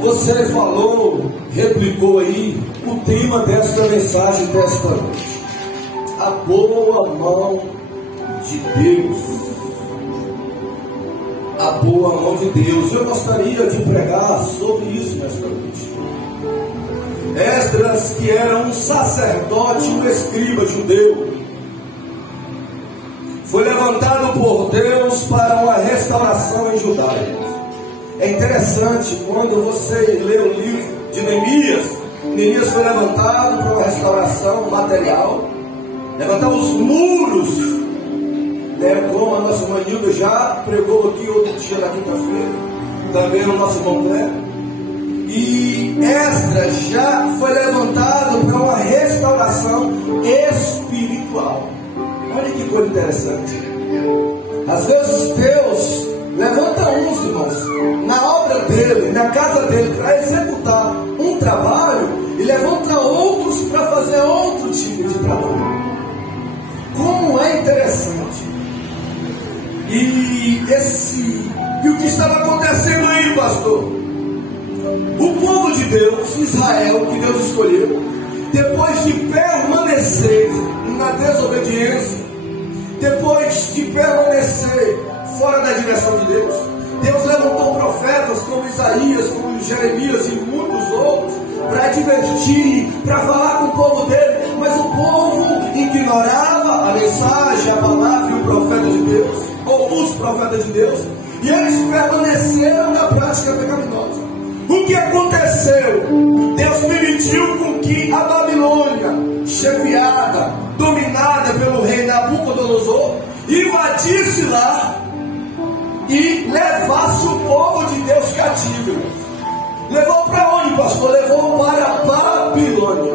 Você falou, replicou aí o tema desta mensagem desta noite: a boa mão de Deus. A boa mão de Deus. Eu gostaria de pregar sobre isso nesta noite. Esdras, que era um sacerdote, um escriba judeu, foi levantado por Deus para uma restauração em Judá. É interessante, quando você lê o livro de Neemias, Neemias foi levantado para uma restauração material, levantar os muros, como a nossa irmã Nilda já pregou aqui outro dia na quinta-feira, também o nosso irmão Cleber. E Esdras já foi levantado para uma restauração espiritual. Olha que coisa interessante. Às vezes Deus levanta uns, irmãos, na obra dele, na casa dele, para executar um trabalho, e levanta outros para fazer outro tipo de trabalho. Como é interessante. E o que estava acontecendo aí, pastor? O povo de Deus, Israel, que Deus escolheu, depois de permanecer na desobediência, depois de permanecer fora da direção de Deus, Deus levantou profetas como Isaías, como Jeremias e muitos outros, para advertir, para falar com o povo dele, mas o povo ignorava a mensagem, a palavra e o profeta de Deus, ou os profetas de Deus, e eles permaneceram na prática pecaminosa. O que aconteceu? Deus permitiu com que a Babilônia, chefiada, dominada pelo rei Nabucodonosor, invadisse lá e levasse o povo de Deus cativo. Levou para onde, pastor? Levou para a Babilônia.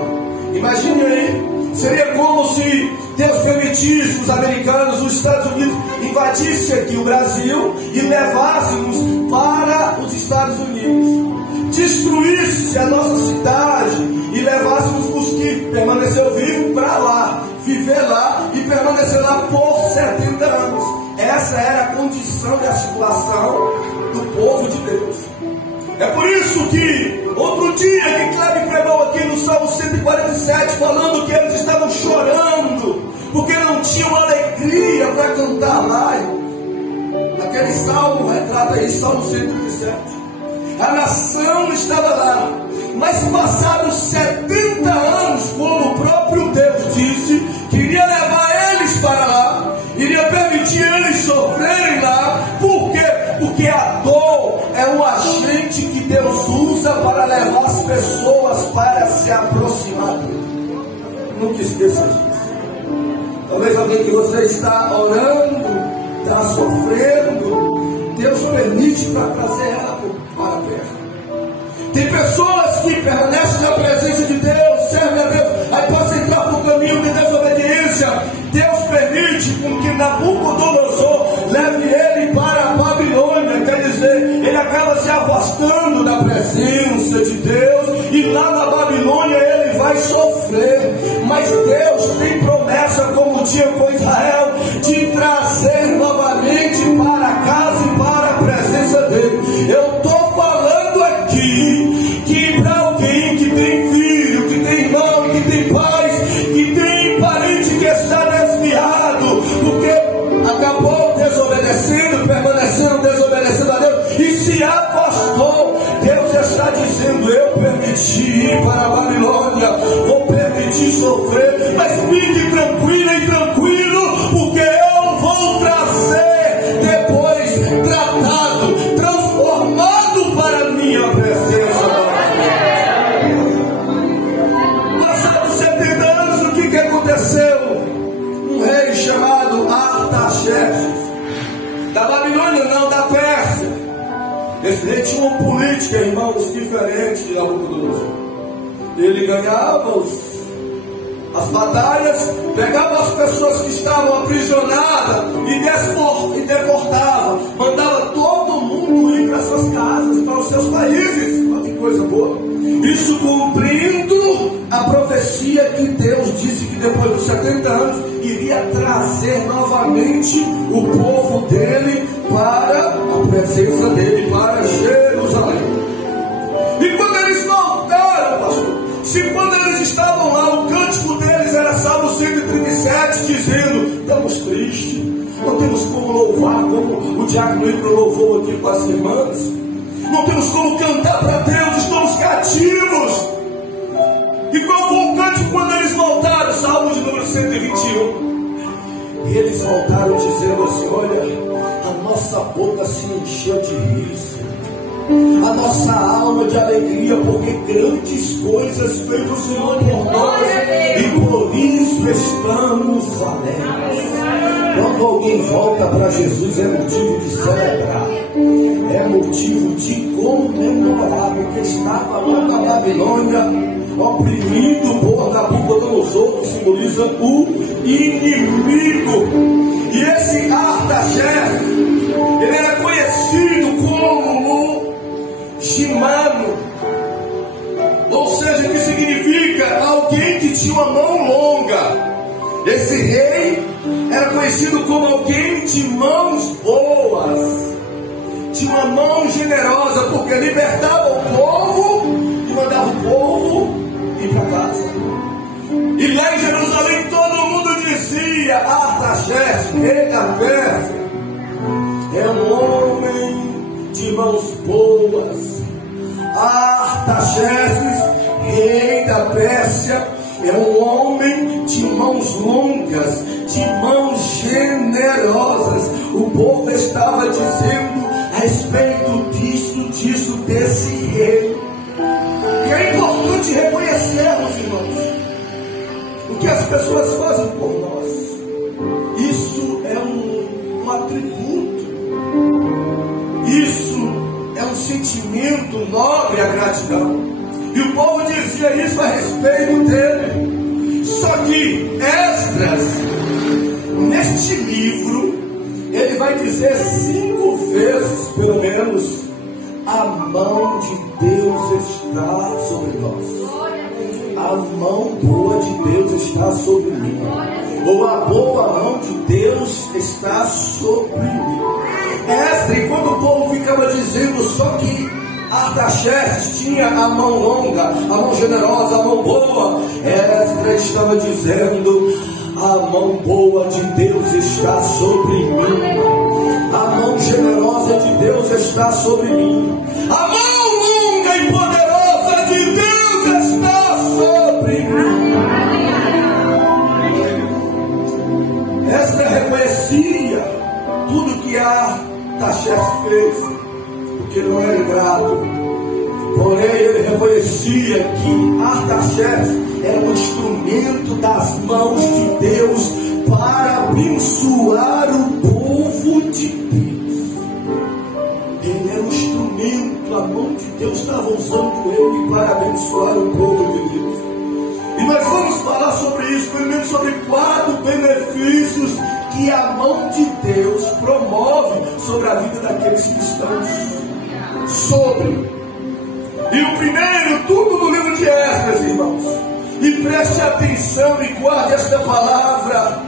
Imagine aí, seria como se Deus permitisse os americanos, os Estados Unidos, invadissem aqui o Brasil e levássemos para os Estados Unidos, destruísse a nossa cidade e levássemos os que permaneceram vivos para lá, viver lá e permanecer lá por 70 anos. Essa era a condição e a situação do povo de Deus. É por isso que outro dia que Cleber pregou aqui no Salmo 147, falando que eles estavam chorando porque não tinham alegria para cantar lá. Aquele salmo retrata isso, Salmo 137. A nação estava lá, mas passados 70 anos, como o próprio Deus disse, queria levar eles para lá, iria permitir eles sofrerem lá. Por quê? Porque a dor é um agente que Deus usa para levar as pessoas para se aproximar dele. Nunca esqueça disso. Talvez alguém que você está orando, está sofrendo, Deus permite para trazer ela para perto. Tem pessoas que permanecem na presença de Deus, servem a Deus, aí passam a entrar para o caminho de desobediência. Deus permite com que Nabucodonosor leve ele para a Babilônia, quer dizer, ele acaba se afastando da presença de Deus, e lá na Babilônia ele vai sofrer. Mas Deus tem promessa, como tinha com Israel, de trazer novamente para casa e para a presença dele. Eu estou falando aqui que para alguém que tem filho, que tem irmão, que tem pais, que tem parente que está desviado, porque acabou desobedecendo, permanecendo desobedecendo a Deus e se afastou, Deus está dizendo: eu permiti ir para a Babilônia, vou permitir sofrer, mas fique tranquila e tranquilo, porque eu vou trazer depois tratado, transformado para a minha presença. Passados 70 anos, o que aconteceu? Um rei chamado Artaxerxes, da Babilônia, não, da Pérsia. Esse rei tinha uma política, irmãos, diferente de Nabucodonosor. Ele ganhava as batalhas, pegava as pessoas que estavam aprisionadas e deportava, mandava todo mundo ir para suas casas, para os seus países. Olha que coisa boa. Isso cumprindo a profecia que Deus disse que depois dos 70 anos iria trazer novamente o povo dele para a presença dele, para Jerusalém. louvar como o diácono Igor louvou aqui com as irmãs. Não temos como cantar para Deus, estamos cativos. E qual foi o cântico quando eles voltaram? Salmo de número 121. E eles voltaram dizendo assim: olha, a nossa boca se encheu de riso, a nossa alma de alegria, porque grandes coisas fez o Senhor por nós, e por isso estamos alegres. Quando alguém volta para Jesus, é motivo de celebrar, é motivo de comemorar, porque estava lá na Babilônia, oprimido por Nabucodonosor, que simboliza o inimigo. E esse Artaxerxes, ele era conhecido como Gimano, ou seja, que significa alguém que tinha uma mão longa. Esse rei era conhecido como alguém de mãos boas, tinha uma mão generosa, porque libertava o povo e mandava o povo ir para casa. E lá em Jerusalém todo mundo dizia: Artaxerxes, rei da Pérsia, é um homem de mãos boas. Artaxerxes, rei da Pérsia, é um homem de mãos longas, de mãos generosas. O povo estava dizendo a respeito disso, desse rei. E é importante reconhecermos, irmãos, o que as pessoas fazem por nós. Isso é um atributo, isso é um sentimento nobre, a gratidão. E o povo dizia isso a respeito dele. Só que Esdras, neste livro, ele vai dizer 5 vezes, pelo menos, a mão de Deus está sobre nós. A mão boa de Deus está sobre mim. Ou a boa mão de Deus está sobre mim. Esdras, enquanto o povo ficava dizendo só que Artaxerxes tinha a mão longa, a mão generosa, a mão boa, Esdras estava dizendo: a mão boa de Deus está sobre mim, a mão generosa de Deus está sobre mim, a mão longa e poderosa de Deus está sobre mim. Esdras reconhecia tudo que Artaxerxes fez, porque não era ingrato. Porém, ele reconhecia que Artaxerxes era um instrumento das mãos de Deus para abençoar o povo de Deus. Ele era um instrumento, a mão de Deus estava usando ele para abençoar o povo de Deus. E nós vamos falar sobre isso, primeiro sobre 4 benefícios que a mão de Deus promove sobre a vida daqueles que estão sobre. E o primeiro, tudo no livro de Esdras, irmãos. E preste atenção e guarde esta palavra,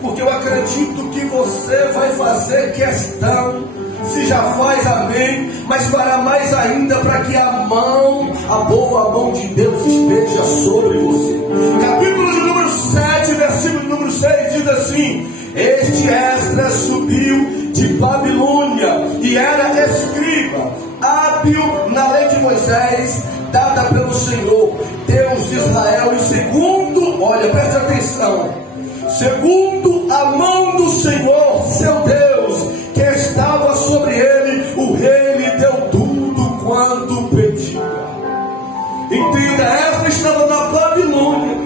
porque eu acredito que você vai fazer questão, se já faz, amém, mas fará mais ainda para que a mão, a boa mão de Deus esteja sobre você. Capítulo de número 7, versículo número 6 diz assim: este Esdras subiu de Babilônia e era escriba, hábil na lei de Moisés, dada pelo Senhor, Deus de Israel, e segundo, olha, preste atenção, segundo a mão do Senhor, seu Deus, que estava sobre ele, o rei lhe deu tudo quanto pedia. Entenda, Esdras estava na Babilônia,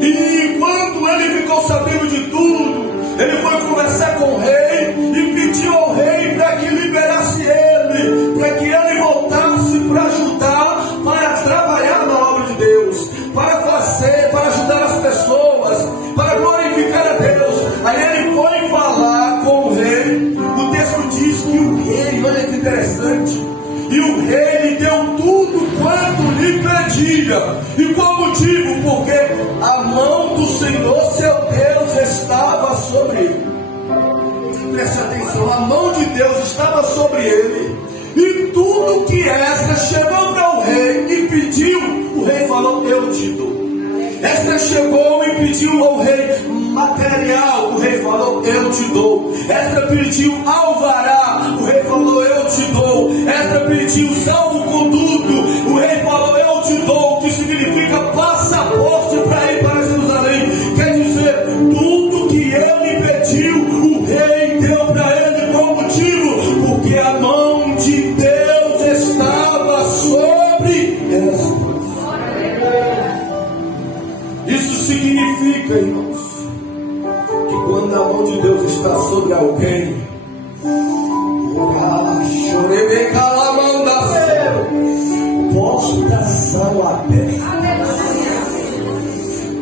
e quando ele ficou sabendo de tudo, ele foi conversar com o rei e pediu ao rei para que liberasse ele, para que ele voltasse para ajudar, para trabalhar na obra de Deus, para fazer, para ajudar as pessoas, para glorificar a Deus. Aí ele foi falar com o rei. O texto diz que o rei, olha que interessante, e o rei lhe deu tudo quanto lhe pedia. E qual motivo? Porque a mão do Senhor, seu Deus, estava sobre ele. Preste atenção, a mão de Deus estava sobre ele, e tudo que Esdras chegou para o rei e pediu, o rei falou: eu te dou. Esdras chegou e pediu ao rei material, o rei falou, eu te dou. Esta pediu alvará, o rei falou, eu te dou. Esta pediu salvo-conduto, o rei falou, eu te dou, que significa passaporte para ir para Jerusalém. Quer dizer, tudo que ele pediu, o rei deu para ele como motivo, porque a mão de Deus estava sobre ela. Isso significa, irmãos, que quando a mão de Deus está sobre alguém, portas são abertas.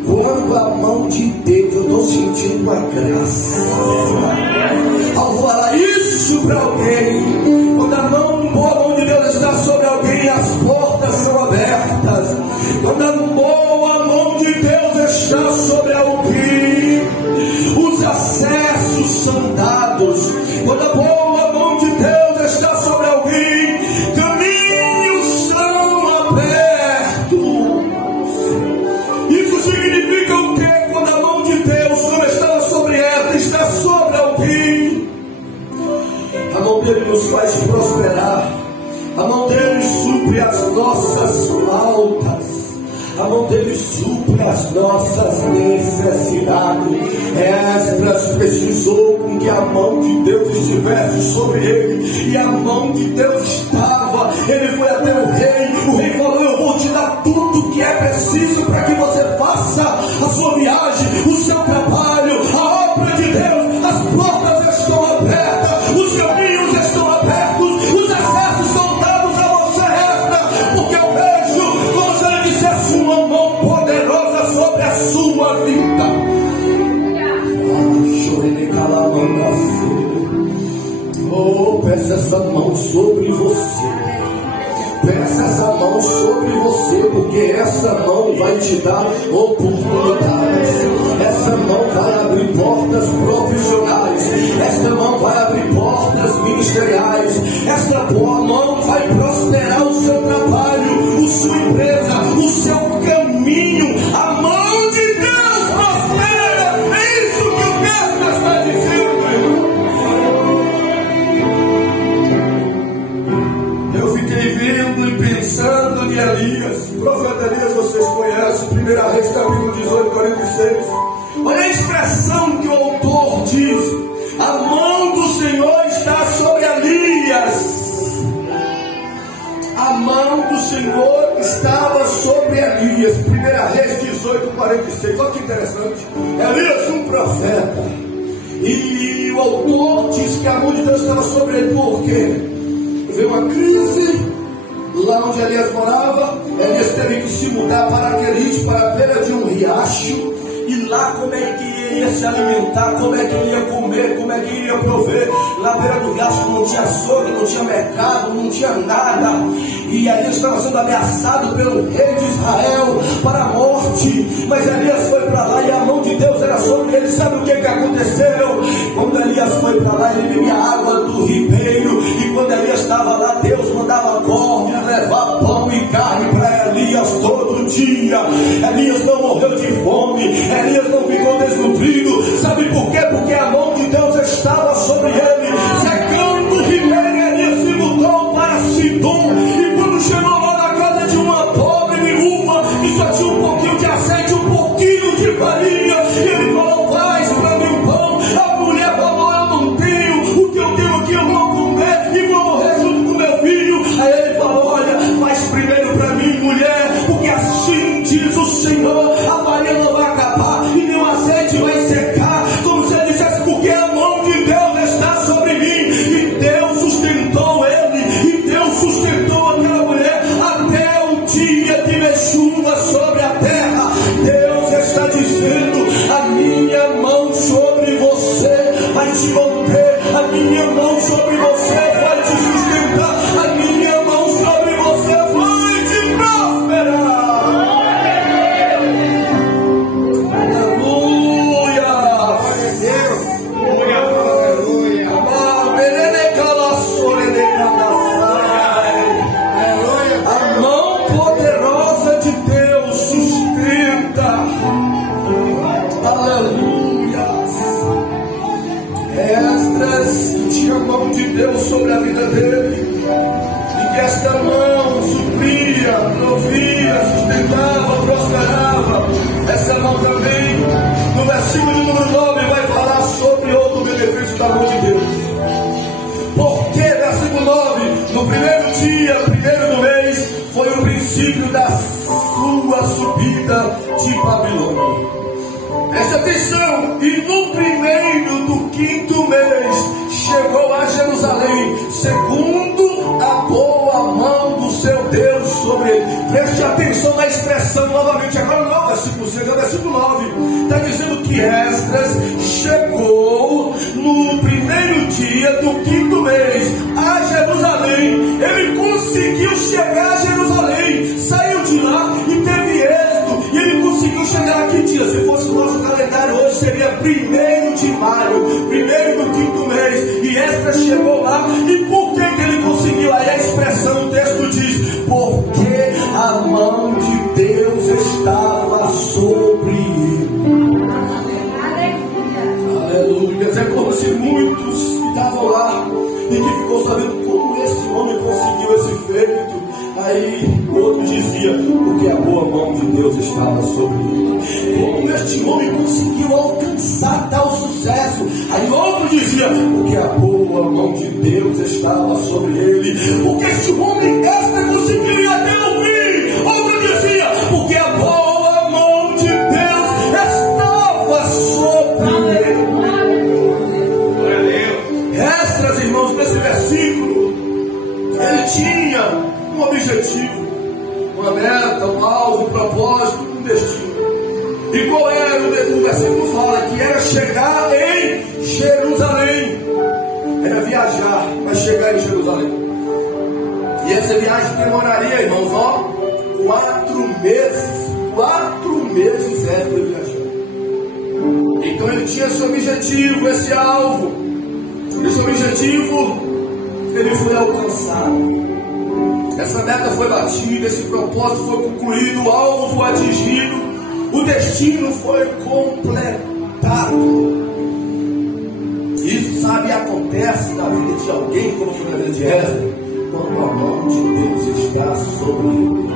Quando a mão de Deus, eu estou sentindo a graça ao falar isso para alguém. Quando a mão de Deus está sobre alguém, as portas são abertas. Quando a mão de Deus está sobre alguém, os acessos são dados. Quando a boa mão de Deus está sobre alguém, caminhos são abertos. Isso significa o quê? Quando a mão de Deus, como estava sobre ela, está sobre alguém, a mão dele nos faz prosperar. A mão dele supre as nossas faltas. A mão dele supre as nossas necessidades. Esdras precisou com que a mão de Deus estivesse sobre ele, e a mão de Deus estava. Ele foi até o rei falou, eu vou te dar tudo que é preciso para que você faça a sua viagem, o seu trabalho, a obra de Deus. As portas estão abertas, os caminhos estão abertos, os acessos são dados a você, Esdras, porque eu vejo como se ele dissesse uma mão poderosa sobre a sua vida. Oh, peça essa mão sobre você. Peça essa mão sobre você, porque essa mão vai te dar oportunidades. Essa mão vai abrir portas profissionais. Esta mão vai abrir portas ministeriais. Esta boa mão vai prosperar o seu trabalho, a sua empresa, o seu caminho. A mão de Deus prospera. É isso que o mestre está dizendo, irmão. Eu fiquei vendo e pensando em Elias. O profeta Elias, vocês conhecem, 1 Reis capítulo 18, 46. Olha a expressão que o autor diz: a mão do Senhor está sobre Elias. A mão do Senhor estava sobre Elias. 1 Reis 18, 46. Olha que interessante. Elias, um profeta, e o autor diz que a mão de Deus estava sobre ele. Por quê? Veio uma crise lá onde Elias morava. Elias teve que se mudar para Querite, para a beira de um riacho. E lá como é que ele ia se alimentar, como é que ele ia comer, como é que ele ia prover. Lá na beira do riacho não tinha açougue, não tinha mercado, não tinha nada. E Elias estava sendo ameaçado pelo rei de Israel para a morte. Mas Elias foi para lá e a mão de Deus era sobre ele. Sabe o que aconteceu? Quando Elias foi para lá, ele bebia água do ribeiro. E quando Elias estava lá, Deus mandava corvos levar pão e carne para Elias todo dia. Elias não morreu de fome, Elias não ficou desnutrido. Sabe por quê? Porque a mão de Deus estava sobre ele. Secando o ribeiro, Elias se mudou para Sidom. E quando chegou lá na casa de uma pobre viúva, que só tinha um pouquinho de azeite, um pouquinho de farinha, e ele falou: faz para mim o pão. A mulher falou: eu não tenho, o que eu tenho aqui eu vou comer e vou morrer junto com meu filho. Aí ele falou: olha, faz primeiro para mim, mulher, porque assim diz o Senhor, a farinha não vai acabar e nem o azeite vai secar. da vida dele, e que esta mão supria, provia, sustentava, prosperava. Essa mão também, no versículo de número 9, vai falar sobre outro benefício da mão de Deus. Porque, versículo 9, no primeiro dia, primeiro do mês, foi o princípio da sua subida de Babilônia. Preste atenção, e no primeiro do quinto mês chegou a Jerusalém, segundo a boa mão do seu Deus sobre ele. Preste atenção na expressão novamente, agora não, versículo 6, é versículo 9. Está dizendo que Esdras chegou no primeiro dia do quinto mês a Jerusalém. Ele conseguiu chegar a Jerusalém, saiu de lá e teve êxito, e ele conseguiu chegar a que dia? Se fosse o nosso calendário hoje, seria 1º de maio, primeiro do quinto mês, e Esdras chegou lá. E por que ele conseguiu? Aí a expressão, o texto diz: porque a mão de Deus estava sobre ele. Aleluia. É como se muitos que estavam lá e que ficou sabendo como esse homem conseguiu esse feito. Aí o outro dizia: porque a boa mão de Deus estava sobre ele. Como este homem conseguiu alcançar tal sucesso? Aí outro dizia: porque a boa mão de Deus estava sobre ele. Porque este homem, esta conseguiu ir até o fim. Outro dizia: porque a boa mão de Deus estava sobre ele. Esdras, irmãos, nesse versículo, ele tinha um objetivo, uma meta, um alvo, um propósito, um destino. E qual era? O versículo fala que era chegar em Jerusalém. Era viajar, mas chegar em Jerusalém. E essa viagem demoraria, irmãos, 4 meses. 4 meses ele viajando. Então ele tinha esse objetivo, esse alvo. Esse objetivo, ele foi alcançado. Essa meta foi batida, esse propósito foi concluído, o alvo atingido, o destino foi completado. Isso, sabe, acontece na vida de alguém, como foi na vida de Esdras, quando a mão de Deus está sobre ele.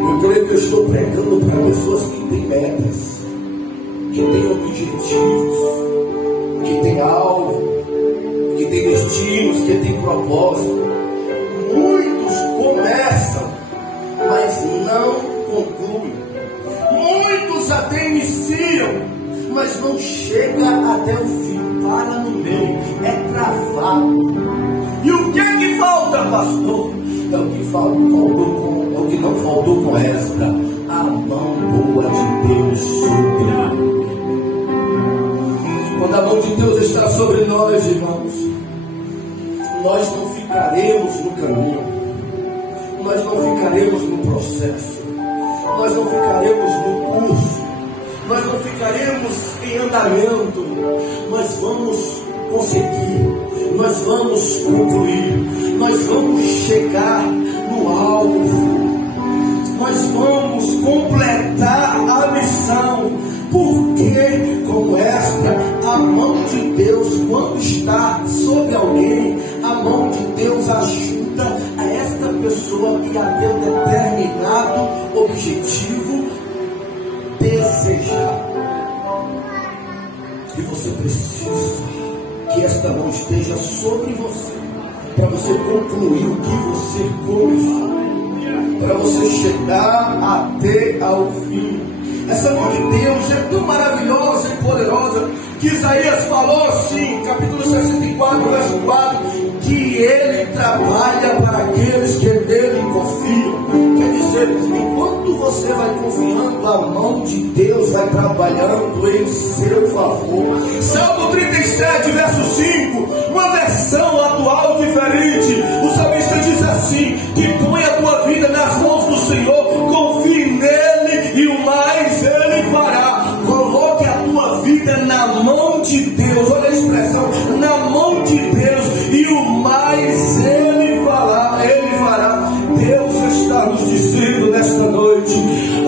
Eu creio que eu estou pregando para pessoas que têm metas, que têm objetivos, que têm alvo, que têm destinos, que têm propósito. Muitos começam, mas não concluem. Muitos até iniciam, mas não chegam até o fim. Para no meio, é travado. E o que é que falta, pastor? É o que faltou, é o que não faltou com Esdras, a mão boa de Deus sobre ele. Quando a mão de Deus está sobre nós, irmãos, nós não ficaremos no caminho, nós não ficaremos no processo, nós não ficaremos no curso, nós não ficaremos em andamento, nós vamos conseguir, nós vamos concluir, nós vamos chegar no alvo, nós vamos completar a missão, porque como esta, a mão de Deus, quando está sobre alguém, a mão de Deus ajuda a esta pessoa e a ter um determinado objetivo desejado. E você precisa que esta mão esteja sobre você, para você concluir o que você começou, para você chegar até ao fim. Essa mão de Deus é tão maravilhosa e poderosa que Isaías falou assim, capítulo 64, verso 4, que ele trabalha para aqueles que nele confiam. Quer dizer, enquanto você vai confiando, a mão de Deus vai trabalhando em seu favor. Salmo 37, verso 5, uma versão atual diferente. O salmista diz assim: que põe a tua vida nas mãos do Senhor, confie nele e o mais ele fará. Coloque a tua vida na mão de Deus. Olha a expressão, na mão de Deus, e o mais ele fará. Ele fará. Deus está nos dizendo nesta noite,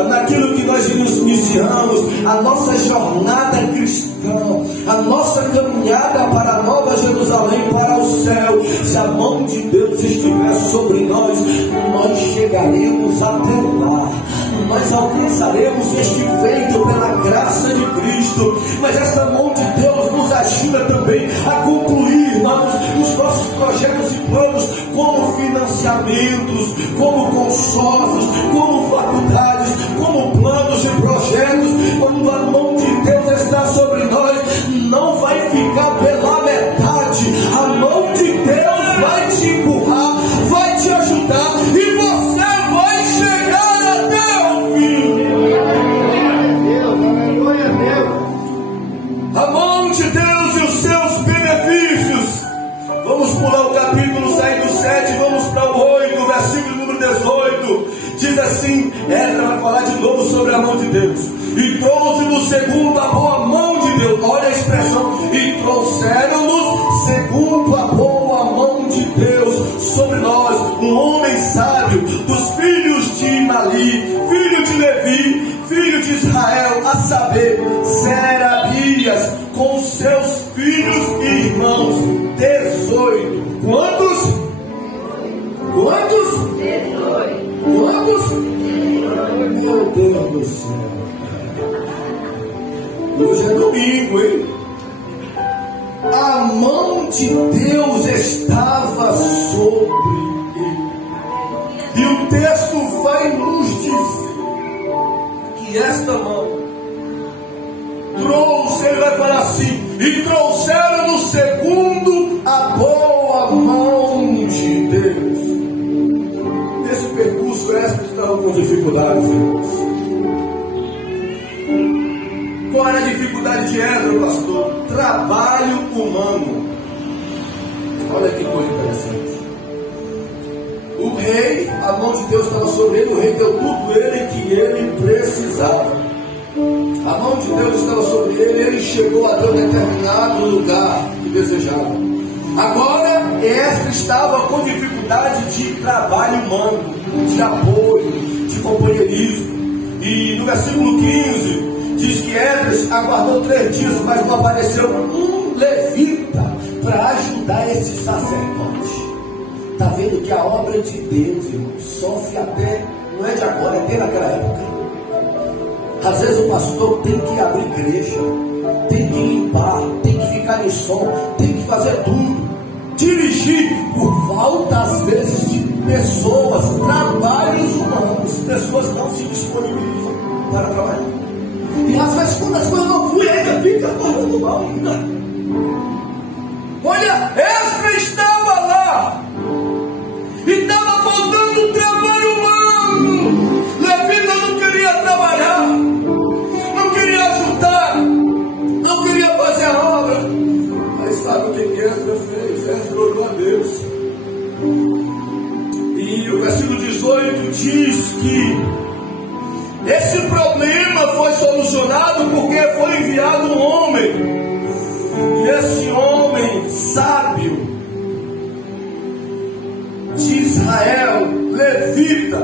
naquilo que nós nos iniciamos, a nossa jornada cristã, a nossa caminhada para a Nova Jerusalém, para o céu. Se a mão de Deus estiver sobre nós, nós chegaremos até lá. Nós alcançaremos este feito pela graça de Cristo. Mas essa mão de Deus nos ajuda também a concluir os nossos projetos e planos, como financiamentos, como consórcios, como faculdades, como planos e projetos. Quando a mão de Deus está sobre nós, não vai ficar pela metade. A mão de Deus vai te empurrar, vai te ajudar, e você vai chegar até o fim. A mão de Deus e os seus benefícios. Vamos pular o capítulo, sair do 7, vamos para o 8, versículo número 18. Diz assim, ela vai falar de novo sobre a mão de Deus. E trouxe do segundo a boa mão de Deus. Olha a expressão. E trouxeram-nos segundo a boa mão de Deus sobre nós, um homem sábio, dos filhos de Mali, filho de Levi, filho de Israel, a saber, Serabias, com seus filhos e irmãos, 18. Quantos? 18. Quantos? Meu Deus do céu. Hoje é domingo, hein? A mão de Deus estava sobre ele. E o texto vai nos dizer que esta mão trouxe, ele vai falar assim, e trouxeram no segundo a boa mão de Deus. Nesse percurso, Esdras estava com dificuldades, irmãos. Qual era a dificuldade de Esdras, pastor? Trabalho humano. Olha que coisa interessante. O rei, a mão de Deus estava sobre ele, o rei deu tudo ele que ele precisava. A mão de Deus estava sobre ele, ele chegou até um determinado lugar que desejava. Agora, Esdras estava com dificuldade de trabalho humano, de apoio, de companheirismo. E no versículo 15, diz que Esdras aguardou 3 dias, mas não apareceu um levita para ajudar esse sacerdote. Está vendo que a obra de Deus, irmão, sofre até, não é de agora, é até naquela época. Às vezes o pastor tem que abrir igreja, tem que limpar, tem que ficar em som, tem que fazer tudo, dirigir, por falta às vezes de pessoas, trabalhos humanos. Pessoas não se disponibilizam para trabalhar. E às vezes quando as coisas não fluem, ainda fica falando mal ainda. Olha, Esdras estava lá e estava faltando trabalho humano. Levita não queria trabalhar, não queria ajudar, não queria fazer a obra. Mas sabe o que Esdras fez? Esdras orou a Deus. E o versículo 18 diz que esse problema foi solucionado porque foi enviado um homem. E esse homem sábio de Israel, levita.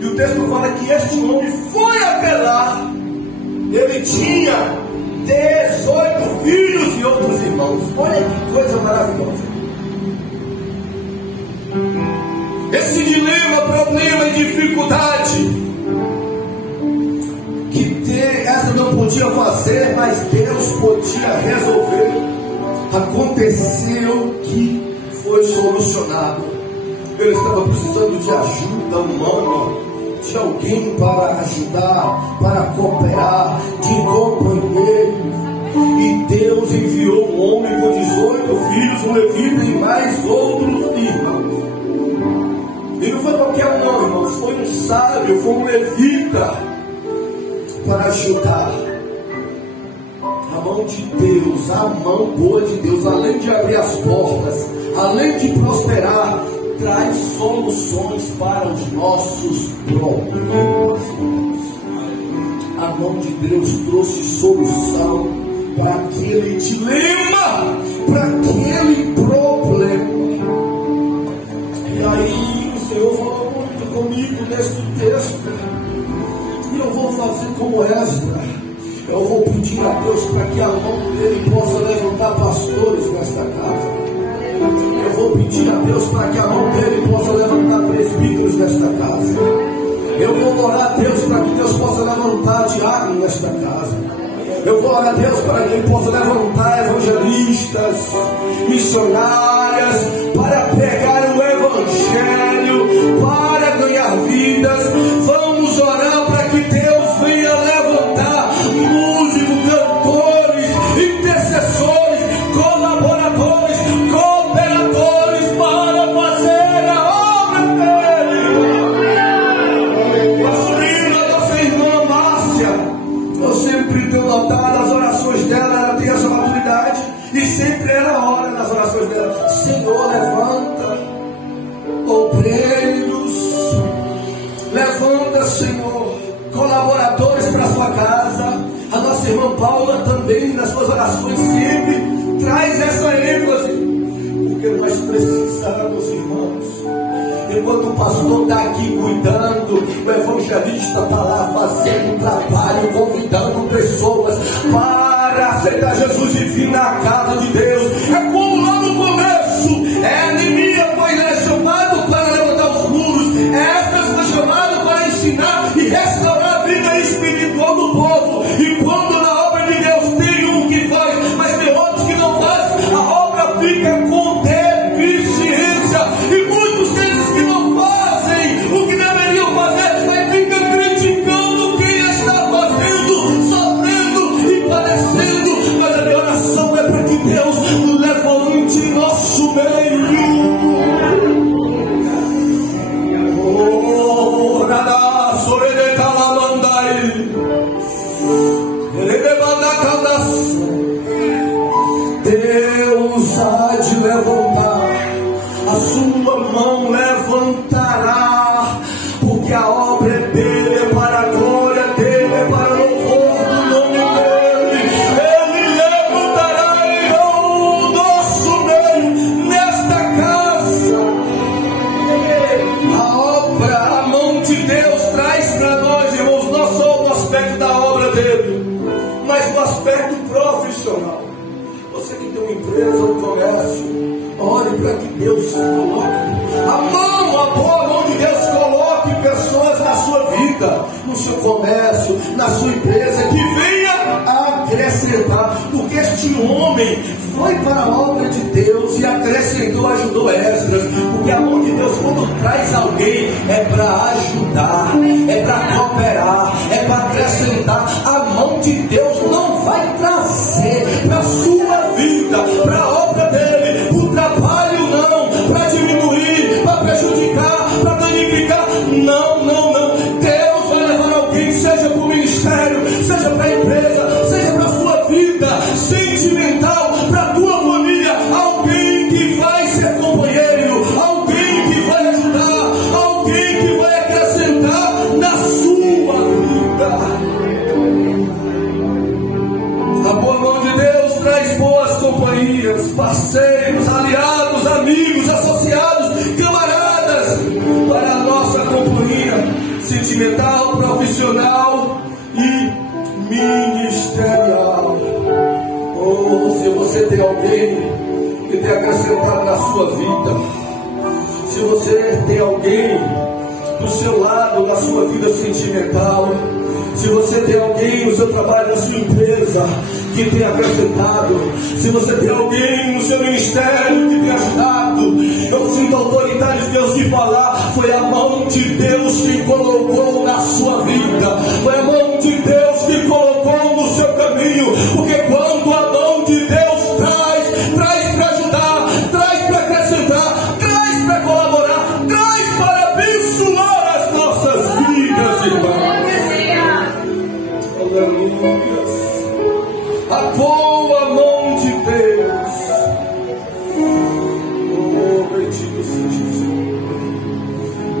E o texto fala que este homem foi até lá. Ele tinha 18 filhos e outros irmãos. Olha que coisa maravilhosa. Esse dilema, problema e dificuldade essa não podia fazer, mas Deus podia resolver. Aconteceu que foi solucionado. Ele estava precisando de ajuda humana, de alguém para ajudar, para cooperar, de companheiros. E Deus enviou um homem com 18 filhos, um levita e mais outros irmãos. E não foi qualquer um não, irmãos, foi um sábio, foi um levita, para ajudar. A mão de Deus, a mão boa de Deus, além de abrir as portas, além de prosperar, traz soluções para os nossos problemas. A mão de Deus trouxe solução para aquele dilema, para aquele problema. E aí o Senhor falou muito comigo neste texto. E eu vou fazer como Esdras. Eu vou pedir a Deus para que a mão dele possa levantar pastores nesta casa. Eu vou pedir a Deus para que a mão dele possa levantar presbíteros nesta casa. Eu vou orar a Deus para que Deus possa levantar diácono nesta casa. Eu vou orar a Deus para que Ele possa levantar evangelistas, missionárias, para pregar o Evangelho, para ganhar vidas. Vamos orar para que Deus venha levantar músicos, cantores, intercessores, colaboradores, cooperadores para fazer a obra dele. A nossa irmã Márcia, eu sempre tenho notado as orações dela, ela tem essa maturidade e sempre era hora nas orações dela: Senhor, levanta obreiros, levanta, Senhor, colaboradores para a sua casa. A nossa irmã Paula também, nas suas orações, sempre traz essa ênfase, porque nós precisamos, irmãos. Enquanto o pastor está aqui cuidando, o evangelista está lá fazendo um trabalho, convidando pessoas para aceitar Jesus e vir na casa de Deus. É como lá no começo, Neemias foi chamado para levantar os muros, Esdras foi chamado para ensinar e restaurar a vida espiritual do povo. E quando na obra de Deus tem um que faz, mas tem outros que não fazem, a obra fica com deficiência. E muitos desses que não fazem o que deveriam fazer, ficam criticando quem está fazendo, sofrendo e padecendo. Mas a minha oração é para que Deus levante nosso meio. Oh, nada, soreleta la mandai, Deus há de levantar, a sua mão levantará, porque a obra é dele, é para a glória dele, é para o louvor do nome dele. Ele levantará então o nosso meio nesta casa. A obra, a mão de Deus traz para nós, irmãos, não só o aspecto da obra dele, mas o aspecto profissional. Você que tem uma empresa, um comércio, ore para que Deus coloque a boa mão de Deus coloque pessoas na sua vida, no seu comércio, na sua empresa, que venha acrescentar, porque este homem foi para a obra de Deus e acrescentou, ajudou Esdras, porque a mão de Deus, quando traz alguém, é para ajudar, é para cooperar, é para acrescentar. A mão de Deus não vai trazer para a sua vida, para a obra dele, o trabalho não, para diminuir, para prejudicar, para danificar, não, não, não. Deus vai levar alguém, seja para o ministério, seja para a empresa, seja para a sua vida sentimental, para a tua família, alguém que vai ser companheiro, alguém que vai ajudar, alguém que vai acrescentar na sua vida. A boa mão de Deus traz boas companhias, parceiros, aliados, amigos, associados, camaradas, para a nossa companhia sentimental, profissional e ministerial. Oh, se você tem alguém que tem acrescentado na sua vida, se você tem alguém do seu lado na sua vida sentimental, se você tem alguém no seu trabalho, na sua empresa, que tem acrescentado, se você tem alguém no seu ministério que tem ajudado, eu sinto a autoridade de Deus de falar, foi a mão de Deus que colocou na sua vida, foi a mão de Deus que colocou no seu caminho, porque quando a mão de Deus traz para ajudar, traz para acrescentar, traz para colaborar, traz para abençoar as nossas vidas, irmãos. Aleluia. A boa mão de Deus. Oh, bendito seja o Senhor.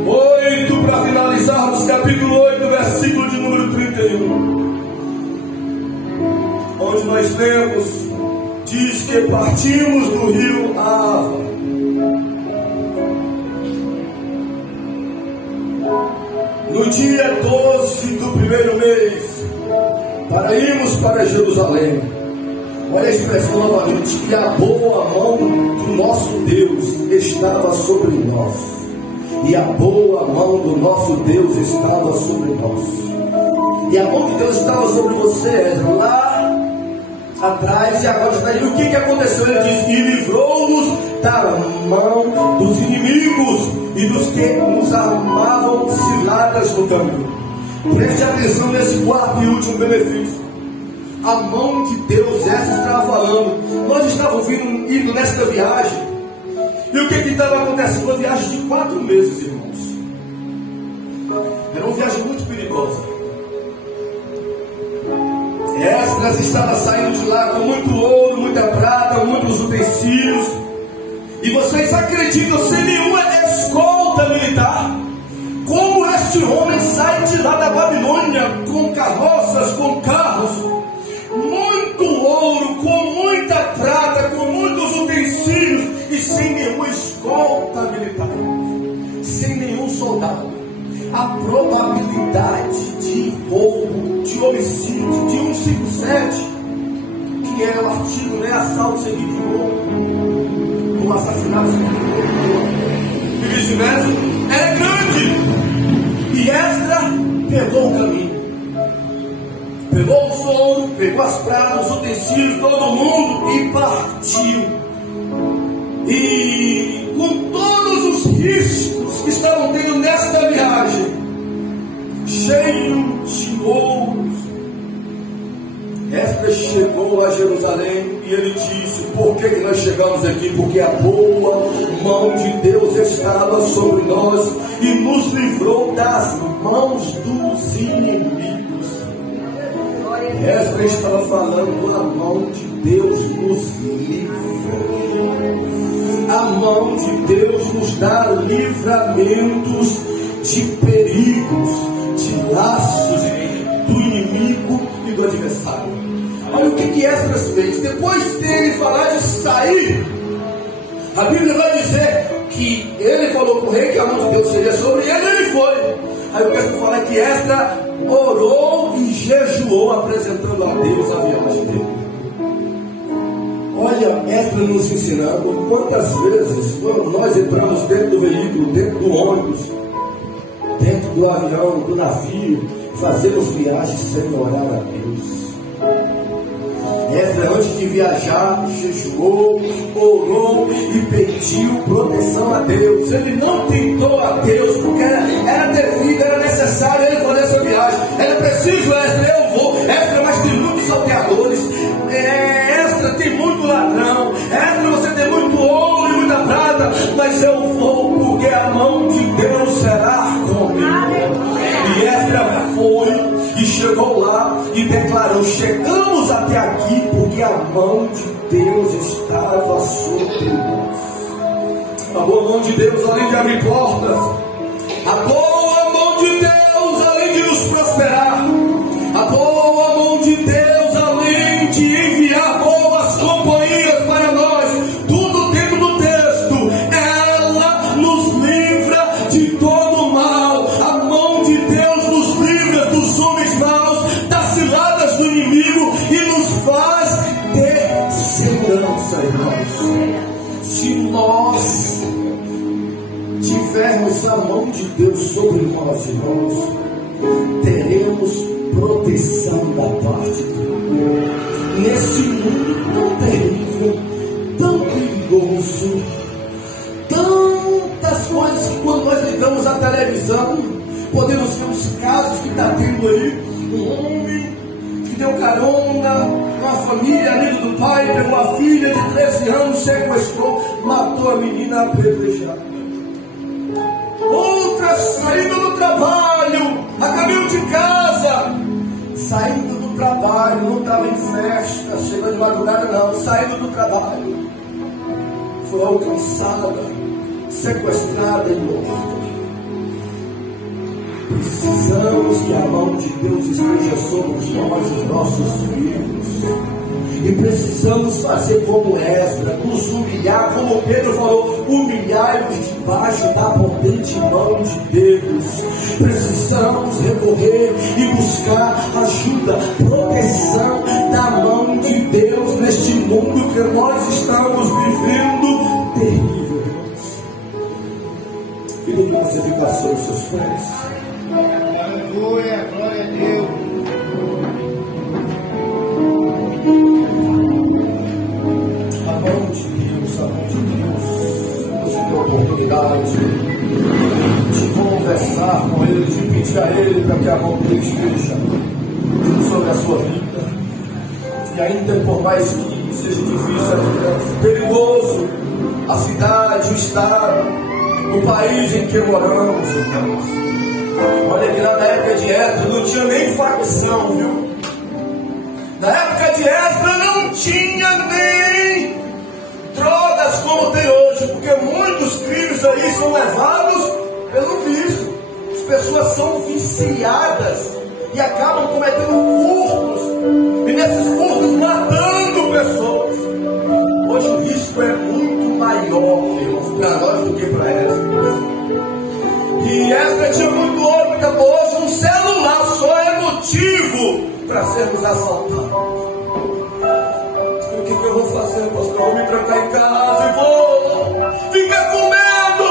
8, para finalizarmos, capítulo 8, versículo de número 31. Onde nós lemos, diz que partimos do rio Ava. No dia 12 do primeiro mês, para irmos para Jerusalém. Olha a expressão novamente, que a boa mão do nosso Deus estava sobre nós. E a boa mão do nosso Deus estava sobre nós. E a mão de Deus estava sobre você, lá atrás, e agora está aí. O que aconteceu? Ele diz: e livrou-nos da mão dos inimigos e dos que nos armavam ciladas no caminho. Preste atenção nesse quarto e último benefício. A mão de Deus, essa estava falando. Nós estávamos indo nesta viagem. E o que estava acontecendo? Uma viagem de 4 meses, irmãos. Era uma viagem muito perigosa. Esdras estava saindo de lá com muito ouro, muita prata, muitos utensílios. E vocês acreditam, sem nenhuma escolta militar, como este homem sai de lá da Babilônia com carroças, com carros, muito ouro, com muita prata, com muitos utensílios e sem nenhuma escolta militar, sem nenhum soldado. A probabilidade de roubo, de homicídio, de 157, que é o artigo, né? Assalto seguido de roubo, ou assassinato seguido de roubo, e vice-versa, era grande. E Esdras pegou o caminho, pegou o ouro, pegou as pratas, os utensílios, todo mundo e partiu. E com todos os riscos que estavam tendo nesta viagem, cheio de ouros, Esdras chegou a Jerusalém e ele disse: por que nós chegamos aqui? Porque a boa mão de Deus estava sobre nós e nos livrou das mãos dos inimigos. Esdras estava falando: a mão de Deus nos livra. A mão de Deus nos dá livramentos de perigos, de laços do inimigo e do adversário. Olha o que Esdras fez. Depois dele falar de sair, a Bíblia vai dizer que ele falou com o rei que a mão de Deus seria sobre ele, ele foi. Aí o texto fala que Esdras orou e jejuou, apresentando a Deus a viagem dele. Olha, Esdras nos ensinando quantas vezes nós entramos dentro do veículo, dentro do ônibus, dentro do avião, do navio, fazemos viagens sem orar a Deus. Esdras, antes de viajar, jejuou, orou e pediu proteção a Deus. Ele não tentou a Deus, porque era devido, era necessário ele fazer essa viagem. Era preciso, Esdras, eu vou. Esdras, mas tem muitos salteadores. Esdras, tem muito ladrão. Esdras, você tem muito ouro e muita prata. Mas eu vou, porque a mão de Deus será comigo. E Esdras foi e chegou lá e declarou: chegamos até aqui porque a mão de Deus estava sobre nós. A boa mão de Deus, além de abrir portas, a boa mão de Deus, além de nos prosperar, a boa mão de Deus, além de enviar boas companhias para nós, tudo dentro do texto, ela nos livra de todo o mal. A mão de Deus nos livra dos homens maus, das ciladas do inimigo e nos faz ter segurança, irmãos. Se nós tivermos a mão de Deus sobre nós, irmãos, teremos proteção da parte de Deus. Nesse mundo tão terrível, tão perigoso, tantas coisas que quando nós ligamos a televisão, podemos ver os casos que está tendo aí. Um homem que deu carona, uma família amigo do pai, pegou uma filha de 13 anos, sequestrou, matou a menina apedrejada. Outras saindo do trabalho, a caminho de casa, saindo do trabalho, não estava em festa, chegando de madrugada não, saindo do trabalho, foi alcançada, sequestrada e morta. Precisamos que a mão de Deus esteja sobre nós, os nossos filhos. E precisamos fazer como Esdras, nos humilhar, como Pedro falou, humilhar-nos debaixo da potente mão de Deus. Precisamos recorrer e buscar ajuda, proteção da mão de Deus neste você ficar sobre os seus pés. Aleluia, glória a Deus. A mão de Deus, você tem a oportunidade de conversar com Ele, de pedir a Ele para que a mão dele esteja sobre a sua vida. E ainda, por mais que seja difícil, perigoso, a cidade, o estado, o país em que moramos, irmãos. Olha que na época de Esdras não tinha nem facção, viu? Na época de Esdras não tinha nem drogas como tem hoje, porque muitos filhos aí são levados pelo vício. As pessoas são viciadas e acabam cometendo furtos, e nesses furtos matando pessoas. Hoje o risco é muito maior, irmãos, para nós do que para Esdras. E Esdras tinha muito ouro, muita coisa. Hoje um celular só é motivo para sermos assaltados. E o que eu vou fazer, pastor? Eu vou me trancar em casa e vou ficar com medo.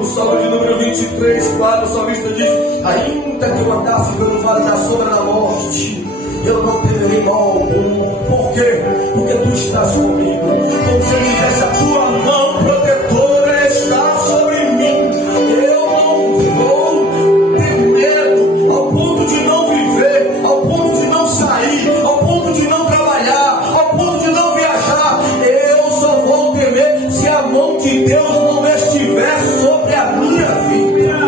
O Salmo de número 23, 4, o salmista diz: ainda que eu andasse pelo vale da sombra da morte, eu não temerei mal algum. Por quê? Porque tu estás comigo. Como se ele dissesse: a tua mão protetora está sobre mim. Eu não vou ter medo ao ponto de não viver, ao ponto de não sair, ao ponto de não trabalhar, ao ponto de não viajar. Eu só vou temer se a mão de Deus não estiver sobre a minha vida.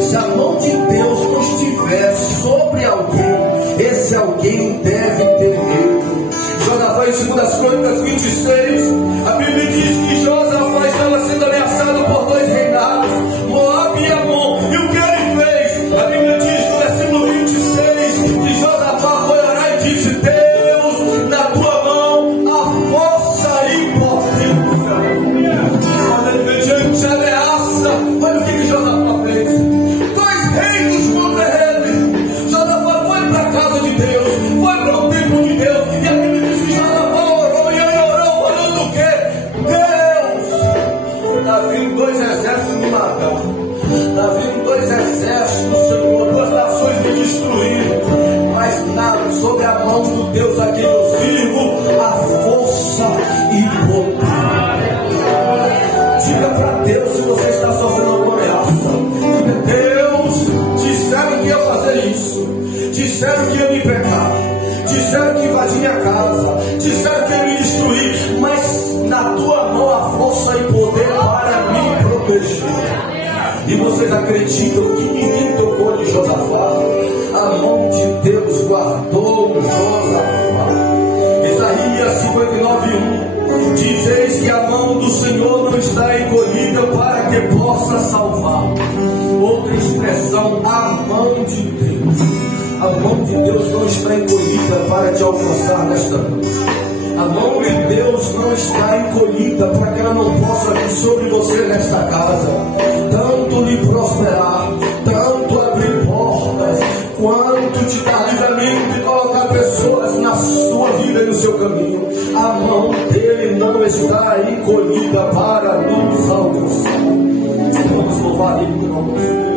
Se a mão de Deus não estiver sobre alguém, esse alguém deve ter medo. Josafá em 2 Crônicas 26, a Bíblia diz que Josafá estava sendo ameaçado por 2 reinados, Moabe e Amon. E o que ele fez? A Bíblia diz no versículo 26 que Josafá foi orar e disse: Deus, na tua mão há força e potência. Quando ele veio diante de ameaça, olha o que Josafá fez. 2 reinos contra ele. Josafá foi para a casa de Deus, foi para o templo de Deus, e a Bíblia diz que Josafá orou, e ele orou falando o quê? Deus, está vindo 2 exércitos me matar, está vindo 2 exércitos, Senhor, 2 nações me destruir, mas nada, sobre a mão do Deus a quem eu sirvo, a força e poder. Diga para Deus se você está sofrendo alguma ameaça. Diga: Deus, disseram que ia fazer isso, disseram que ia me pegar, disseram que ia invadir minha casa, disseram que ia me destruir, mas na tua mão há força e poder para me proteger. E vocês acreditam que ninguém tocou de Josafá? A mão de Deus guardou Josafá. Isaías 59:1 diz: eis que a mão do Senhor não está encolhida para que possa salvar. Outra expressão: a mão de Deus. A mão de Deus não está encolhida para te alcançar nesta noite. A mão de Deus não está encolhida para que ela não possa vir sobre você nesta casa, tanto lhe prosperar, tanto abrir portas, quanto te dar livramento e colocar pessoas na sua vida e no seu caminho. A mão dele não está encolhida para nos alcançar. Vamos louvar ele no nome do Senhor.